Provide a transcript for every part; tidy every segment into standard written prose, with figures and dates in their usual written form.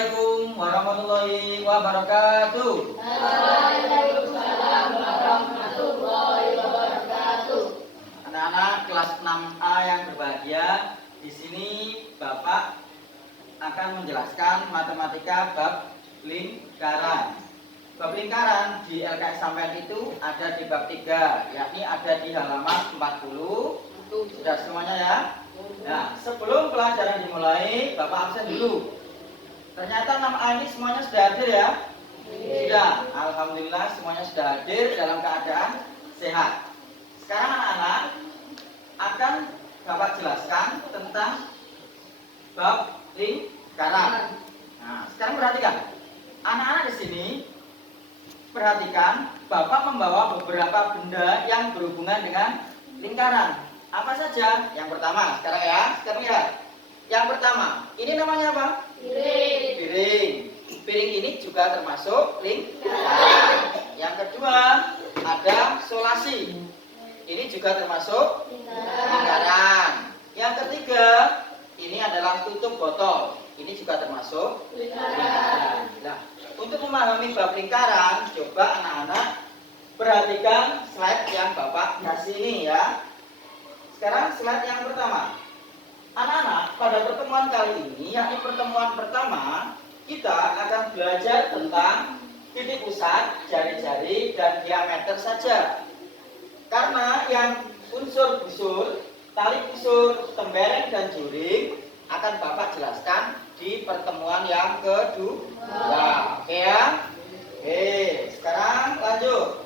Assalamualaikum warahmatullahi wabarakatuh. Waalaikumsalam warahmatullahi wabarakatuh. Anak-anak kelas 6A yang berbahagia, di sini Bapak akan menjelaskan matematika bab lingkaran. Bab lingkaran di LKS sampean itu ada di bab 3, yakni ada di halaman 40. Sudah semuanya ya? Nah, sebelum pelajaran dimulai, Bapak absen dulu. Ternyata 6A ini semuanya sudah hadir ya? Sudah, alhamdulillah semuanya sudah hadir dalam keadaan sehat. Sekarang anak-anak akan Bapak jelaskan tentang bab lingkaran. Nah, sekarang perhatikan. Anak-anak di sini perhatikan, Bapak membawa beberapa benda yang berhubungan dengan lingkaran. Apa saja? Yang pertama, sekarang ya, sekarang lihat. Yang pertama, ini namanya apa? Piring. Piring. Piring ini juga termasuk lingkaran. Yang kedua, ada solasi. Ini juga termasuk lingkaran. Yang ketiga, ini adalah tutup botol. Ini juga termasuk lingkaran. Nah, untuk memahami bab lingkaran, coba anak-anak perhatikan slide yang Bapak kasih ini ya. Sekarang slide yang pertama. Anak-anak, pada pertemuan kali ini, yakni pertemuan pertama, kita akan belajar tentang titik pusat, jari-jari, dan diameter saja. Karena yang unsur busur, tali busur, tembereng, dan juring akan Bapak jelaskan di pertemuan yang kedua. Oke ya? Oke, sekarang lanjut.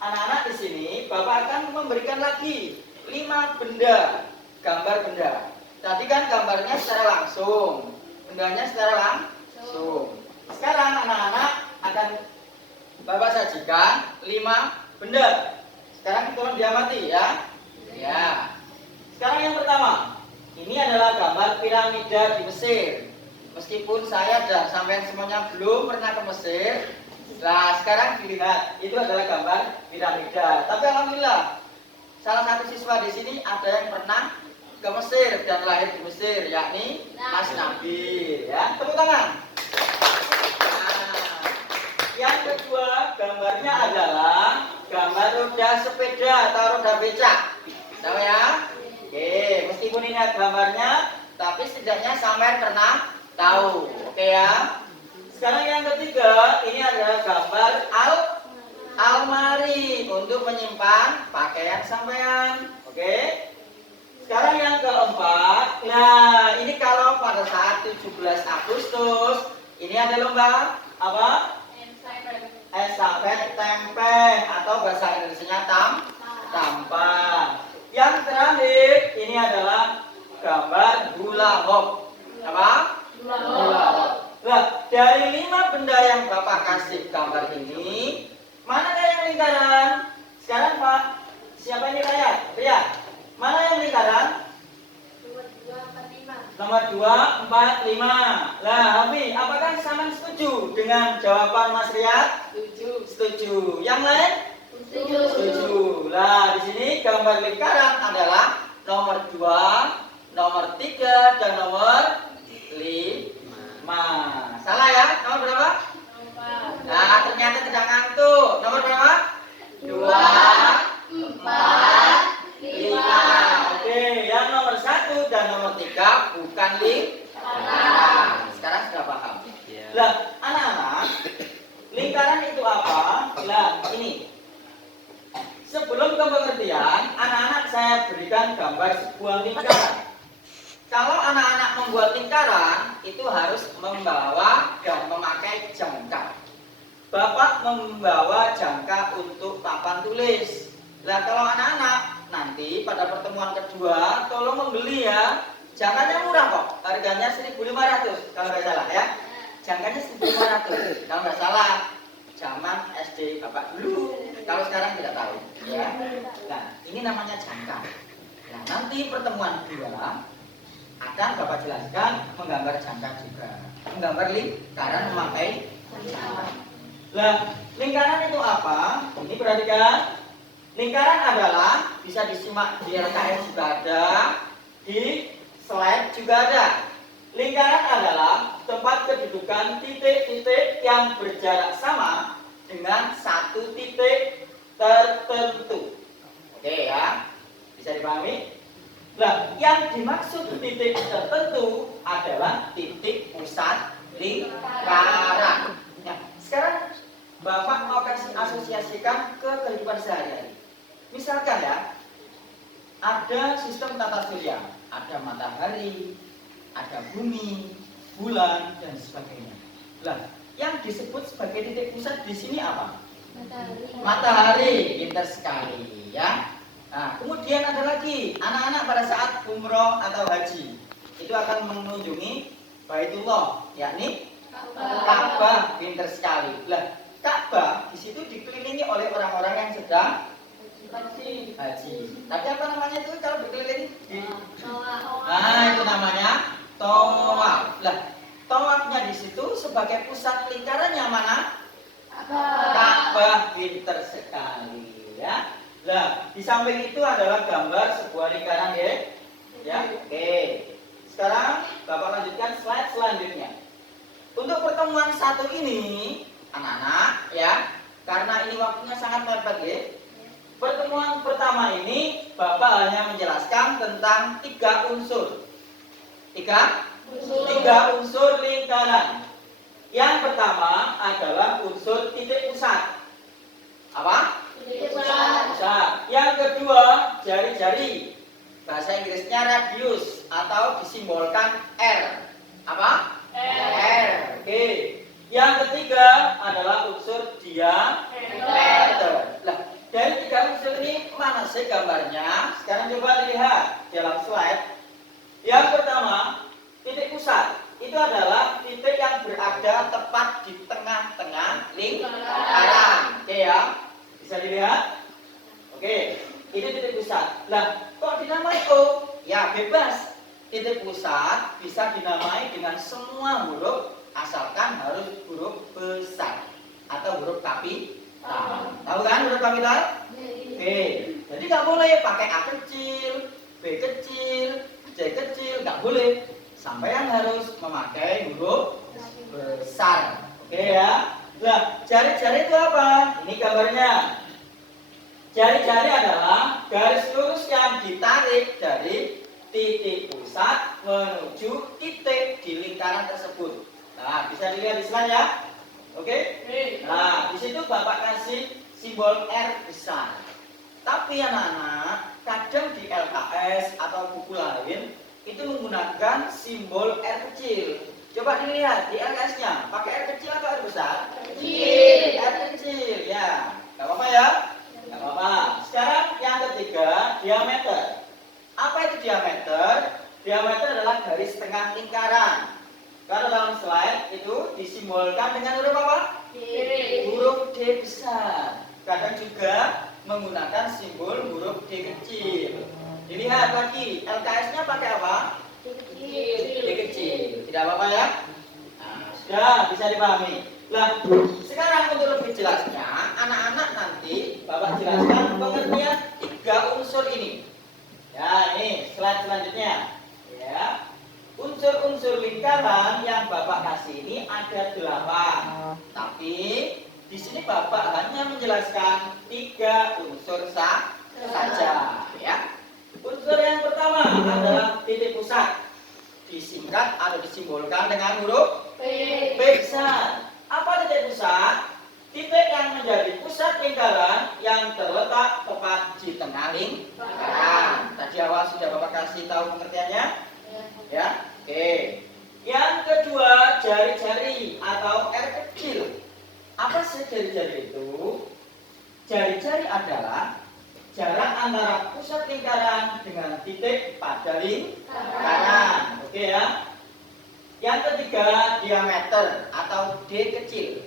Anak-anak di sini, Bapak akan memberikan lagi 5 benda, gambar benda. Tadi kan gambarnya secara langsung, bendanya secara langsung. Sekarang anak-anak akan Bapak sajikan 5 benda. Sekarang tolong diamati ya. Ya. Sekarang yang pertama, ini adalah gambar piramida di Mesir. Meskipun saya dan sampean semuanya belum pernah ke Mesir, nah sekarang dilihat, itu adalah gambar piramida. Tapi alhamdulillah, salah satu siswa di sini ada yang pernah ke Mesir dan lahir di Mesir, yakni Mas Nabil. Ya, tepuk tangan. Nah, yang kedua gambarnya adalah gambar roda sepeda atau roda becak. Tahu ya? Oke, meskipun ini ada gambarnya, tapi setidaknya sampai pernah tahu. Oke ya? Sekarang yang ketiga, ini adalah gambar almari untuk menyimpan pakaian sampean. Oke? Sekarang yang keempat, nah ini kalau pada saat 17 Agustus, ini ada lomba apa? Estafet tempeng atau bahasa Indonesianya tampar. Yang terakhir, ini adalah gambar hula hoop. Apa? Hula hoop. Nah, dari 5 benda yang Bapak kasih gambar ini, mana yang lingkaran? Sekarang Pak, siapa ini lihat? Lihat. Mana yang lingkaran? Nomor 2, 4, 5. Lah, Hafi, apakah Saman setuju dengan jawaban Mas Riyad? Setuju. Yang lain? Setuju. Lah, di sini gambar lingkaran adalah nomor 2, nomor 3, dan nomor 5. Salah ya? Nomor berapa? Nah, ternyata tidak ngantuk. Nomor berapa? 2, 4, 5. Oke, yang nomor 1 dan nomor 3 bukan lingkaran. Sekarang sudah paham. Lah, anak-anak, lingkaran itu apa? Lah, ini. Sebelum ke pengertian, anak-anak saya berikan gambar sebuah lingkaran. Kalau anak-anak membuat lingkaran, itu harus membawa dan memakai jangka. Bapak membawa jangka untuk papan tulis. Lah, kalau anak-anak nanti pada pertemuan kedua, tolong membeli ya. Jangkanya murah kok, harganya 1.500 kalau nggak salah ya. Jangkanya 1.500 kalau nggak salah. Zaman SD Bapak dulu, kalau sekarang tidak tahu ya. Nah, ini namanya jangka. Nah, nanti pertemuan kedua akan Bapak jelaskan menggambar jangka juga. Menggambar lingkaran memakai jangka. Nah, lingkaran itu apa? Ini perhatikan. Lingkaran adalah, bisa disimak di LKS juga ada, di slide juga ada. Lingkaran adalah tempat kedudukan titik-titik yang berjarak sama dengan satu titik tertentu. Oke ya, bisa dipahami? Nah, yang dimaksud titik tertentu adalah titik pusat lingkaran. Nah, sekarang Bapak mau kasih asosiasikan ke kehidupan sehari-hari. Misalkan ya, ada sistem tata surya, ada matahari, ada bumi, bulan, dan sebagainya. Nah, yang disebut sebagai titik pusat di sini apa? Matahari, pintar sekali ya. Nah, kemudian ada lagi anak-anak pada saat umroh atau haji itu akan mengunjungi Baitullah, yakni Ka'bah, pintar sekali. Lah, Ka'bah di situ dikelilingi oleh orang-orang yang sedang haji. Tapi apa namanya itu kalau dikelilingi? Nah, itu namanya tawaf. Lah, tawafnya di situ sebagai pusat lingkarannya mana? Ka'bah, pintar sekali ya. Nah, di samping itu adalah gambar sebuah lingkaran ya. Oke. Sekarang Bapak lanjutkan slide selanjutnya. Untuk pertemuan satu ini, anak-anak ya, karena ini waktunya sangat mepet ya. Pertemuan pertama ini Bapak hanya menjelaskan tentang tiga unsur lingkaran. Yang pertama adalah unsur titik pusat. Apa? Pusat. Yang kedua, jari-jari. Bahasa Inggrisnya radius atau disimbolkan R. Apa? R. Oke. Yang ketiga adalah unsur diameter. Nah, dari tiga unsur ini mana sih gambarnya? Sekarang coba lihat dalam slide. Yang pertama, titik pusat. Itu adalah titik yang berada tepat di tengah-tengah lingkaran. Oke ya? Bisa dilihat? Oke, itu titik pusat. Nah, kok dinamai O? Ya, bebas. Titik pusat bisa dinamai dengan semua huruf asalkan harus huruf besar atau huruf kapital. Tahu kan huruf kapital? Oke, jadi nggak boleh pakai A kecil, B kecil, C kecil, nggak boleh. Sampean harus memakai huruf besar. Oke ya. Nah, jari-jari itu apa? Ini gambarnya. Jari-jari adalah garis lurus yang ditarik dari titik pusat menuju titik di lingkaran tersebut. Nah, bisa dilihat di slide ya. Oke? Nah, di situ Bapak kasih simbol R besar. Tapi anak-anak, kadang di LKS atau buku lain itu menggunakan simbol R kecil. Coba dilihat di LKS-nya, pakai R kecil atau R besar? Kecil. R kecil, ya. Gak apa-apa ya? Gak apa-apa. Sekarang yang ketiga, diameter. Apa itu diameter? Diameter adalah garis tengah lingkaran. Kalau dalam slide itu disimbolkan dengan huruf apa? Huruf D besar. Kadang juga menggunakan simbol huruf D kecil. Dilihat lagi, LKS-nya pakai apa? D kecil. Tidak apa-apa ya? Nah, sudah bisa dipahami. Nah, sekarang untuk lebih jelasnya, anak-anak nanti Bapak jelaskan pengertian tiga unsur ini. Ya, ini slide selanjutnya. Ya, unsur-unsur lingkaran yang Bapak kasih ini ada 8. Tapi di sini Bapak hanya menjelaskan 3 unsur saja. Ya. Unsur yang pertama adalah titik pusat. Disingkat atau disimbolkan dengan huruf P besar. Apa titik pusat? Titik yang menjadi pusat lingkaran yang terletak tepat di tengah lingkaran. Tadi awal sudah Bapak kasih tahu pengertiannya? Ya. Oke. Yang kedua, jari-jari atau R kecil. Apa sih jari-jari itu? Jari-jari adalah jarak antara pusat lingkaran dengan titik pada lingkaran. Oke ya. Yang ketiga, diameter atau D kecil.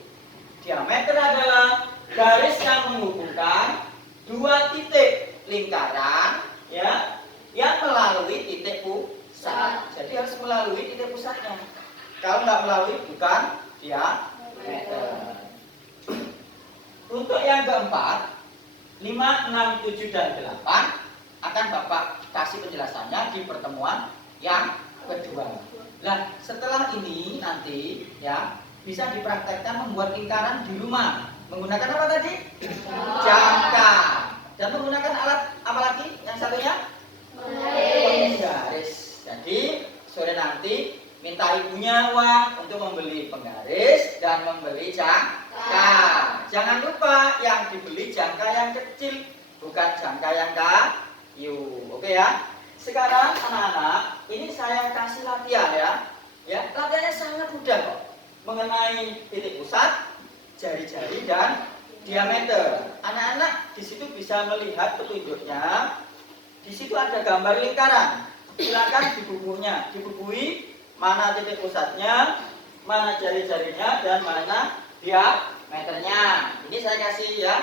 Diameter adalah garis yang menghubungkan 2 titik lingkaran ya, yang melalui titik pusat. Jadi harus melalui titik pusatnya. Kalau nggak melalui bukan diameter. Untuk yang keempat, 5, 6, 7, dan 8 akan Bapak kasih penjelasannya di pertemuan yang kedua. Nah, setelah ini nanti ya bisa dipraktekkan membuat lingkaran di rumah. Menggunakan apa tadi? Jangka. Dan menggunakan alat apa lagi? Yang satunya? Penggaris. Jadi sore nanti minta ibunya uang untuk membeli penggaris dan membeli jangka. Jangan lupa yang dibeli jangka yang kecil, bukan jangka yang kayu. Oke ya. Sekarang anak-anak, ini saya kasih latihan ya. Ya, latihannya sangat mudah kok. Mengenai titik pusat, jari-jari dan diameter. Anak-anak di situ bisa melihat petunjuknya. Di situ ada gambar lingkaran. Silakan dibubui mana titik pusatnya, mana jari-jarinya dan mana diameternya. Ini saya kasih ya.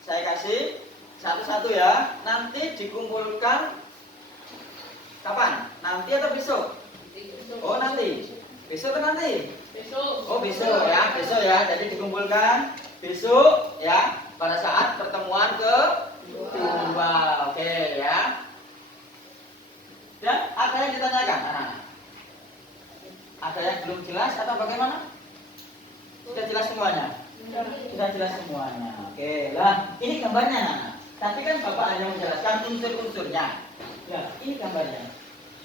Saya kasih satu-satu ya. Nanti dikumpulkan kapan? Nanti atau besok? Oh, nanti. Besok atau nanti? Besok. Oh, besok ya. Besok ya. Jadi dikumpulkan besok ya pada saat pertemuan kedua. Oke ya. Dan ada yang ditanyakan, anak-anak? Ada yang belum jelas atau bagaimana? Sudah jelas semuanya? Sudah jelas semuanya. Oke, lah ini gambarnya, anak-anak. Tapi kan Bapak hanya menjelaskan unsur-unsurnya. Ya, ini gambarnya.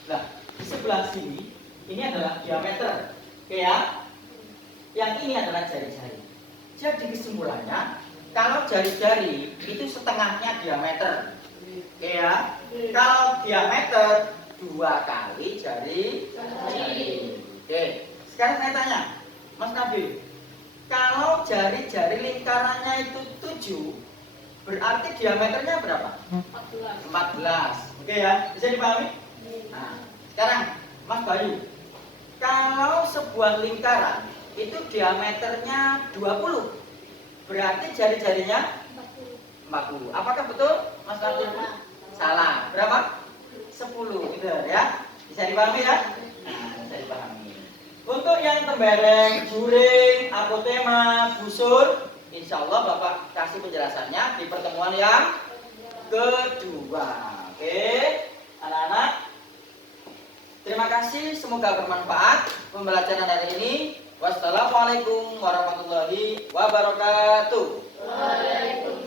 Nah, di sebelah sini ini adalah diameter. Oke ya. Yang ini adalah jari-jari. Jadi kesimpulannya, kalau jari-jari itu setengahnya diameter. Oke ya. Kalau diameter 2 kali jari-jari. Oke. Sekarang saya tanya, Mas Nabil, kalau jari-jari lingkarannya itu 7, berarti diameternya berapa? 14. Oke ya, bisa dipahami? Nah, sekarang Mas Bayu, kalau sebuah lingkaran itu diameternya 20, berarti jari-jarinya 40. Apakah betul, Mas Nabil? Salah. Berapa? 10. Gitu ya. Bisa dipahami ya? Nah, bisa dipahami. Untuk yang tembereng, juring, apotema, busur, insya Allah Bapak kasih penjelasannya di pertemuan yang kedua. Oke, anak-anak, terima kasih, semoga bermanfaat pembelajaran hari ini. Wassalamualaikum warahmatullahi wabarakatuh. Waalaikumsalam.